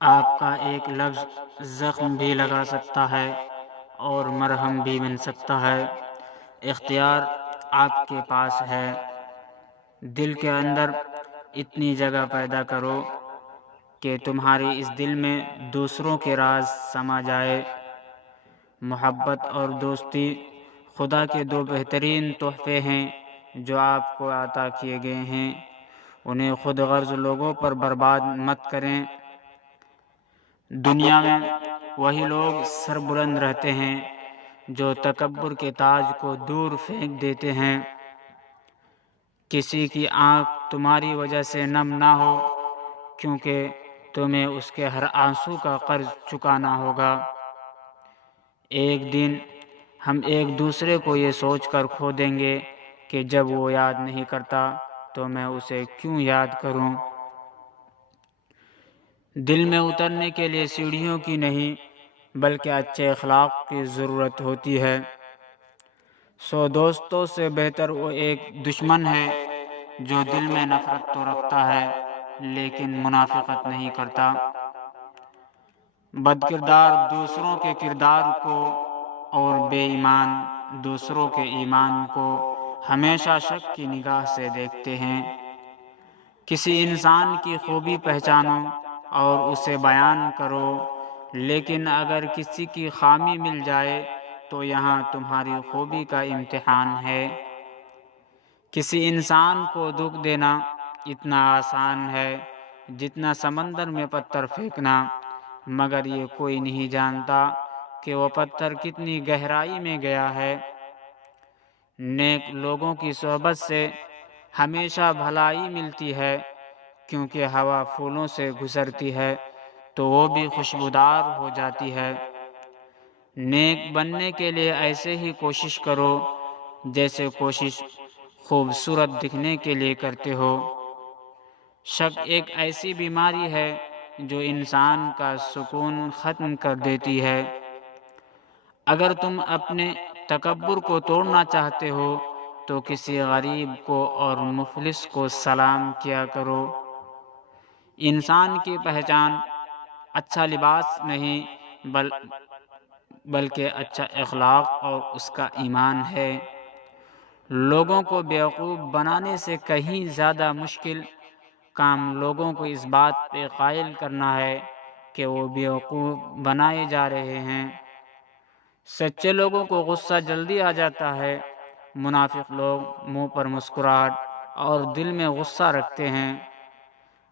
آپ کا ایک لفظ زخم بھی لگا سکتا ہے اور مرہم بھی بن سکتا ہے۔ اختیار آپ کے پاس ہے۔ دل کے اندر اتنی جگہ پیدا کرو کہ تمہاری اس دل میں دوسروں کے راز سما جائے۔ محبت اور دوستی خدا کے دو بہترین تحفے ہیں جو آپ کو عطا کیے گئے ہیں، انہیں خود غرض لوگوں پر برباد مت کریں۔ دنیا میں وہی لوگ سربلند رہتے ہیں جو تکبر کے تاج کو دور پھینک دیتے ہیں۔ کسی کی آنکھ تمہاری وجہ سے نم نہ ہو، کیونکہ تمہیں اس کے ہر آنسو کا قرض چکانا ہوگا۔ ایک دن ہم ایک دوسرے کو یہ سوچ کر کھو دیں گے کہ جب وہ یاد نہیں کرتا تو میں اسے کیوں یاد کروں۔ دل میں اترنے کے لیے سیڑھیوں کی نہیں بلکہ اچھے اخلاق کی ضرورت ہوتی ہے۔ 100 دوستوں سے بہتر وہ ایک دشمن ہے جو دل میں نفرت تو رکھتا ہے لیکن منافقت نہیں کرتا۔ بد کردار دوسروں کے کردار کو اور بے ایمان دوسروں کے ایمان کو ہمیشہ شک کی نگاہ سے دیکھتے ہیں۔ کسی انسان کی خوبی پہچانو اور اسے بیان کرو، لیکن اگر کسی کی خامی مل جائے تو یہاں تمہاری خوبی کا امتحان ہے۔ کسی انسان کو دکھ دینا اتنا آسان ہے جتنا سمندر میں پتھر پھینکنا، مگر یہ کوئی نہیں جانتا کہ وہ پتھر کتنی گہرائی میں گیا ہے۔ نیک لوگوں کی صحبت سے ہمیشہ بھلائی ملتی ہے، کیونکہ ہوا پھولوں سے گزرتی ہے تو وہ بھی خوشبودار ہو جاتی ہے۔ نیک بننے کے لیے ایسے ہی کوشش کرو جیسے کوشش خوبصورت دکھنے کے لیے کرتے ہو۔ شک ایک ایسی بیماری ہے جو انسان کا سکون ختم کر دیتی ہے۔ اگر تم اپنے تکبر کو توڑنا چاہتے ہو تو کسی غریب کو اور مفلس کو سلام کیا کرو۔ انسان کی پہچان اچھا لباس نہیں بلکہ اچھا اخلاق اور اس کا ایمان ہے۔ لوگوں کو بیوقوف بنانے سے کہیں زیادہ مشکل کام لوگوں کو اس بات پہ قائل کرنا ہے کہ وہ بیوقوف بنائے جا رہے ہیں۔ سچے لوگوں کو غصہ جلدی آ جاتا ہے، منافق لوگ منہ پر مسکراہٹ اور دل میں غصہ رکھتے ہیں۔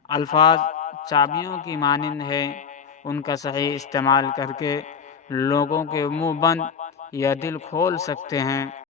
الفاظ چابیوں کی مانند ہیں، ان کا صحیح استعمال کر کے لوگوں کے منہ بند یا دل کھول سکتے ہیں۔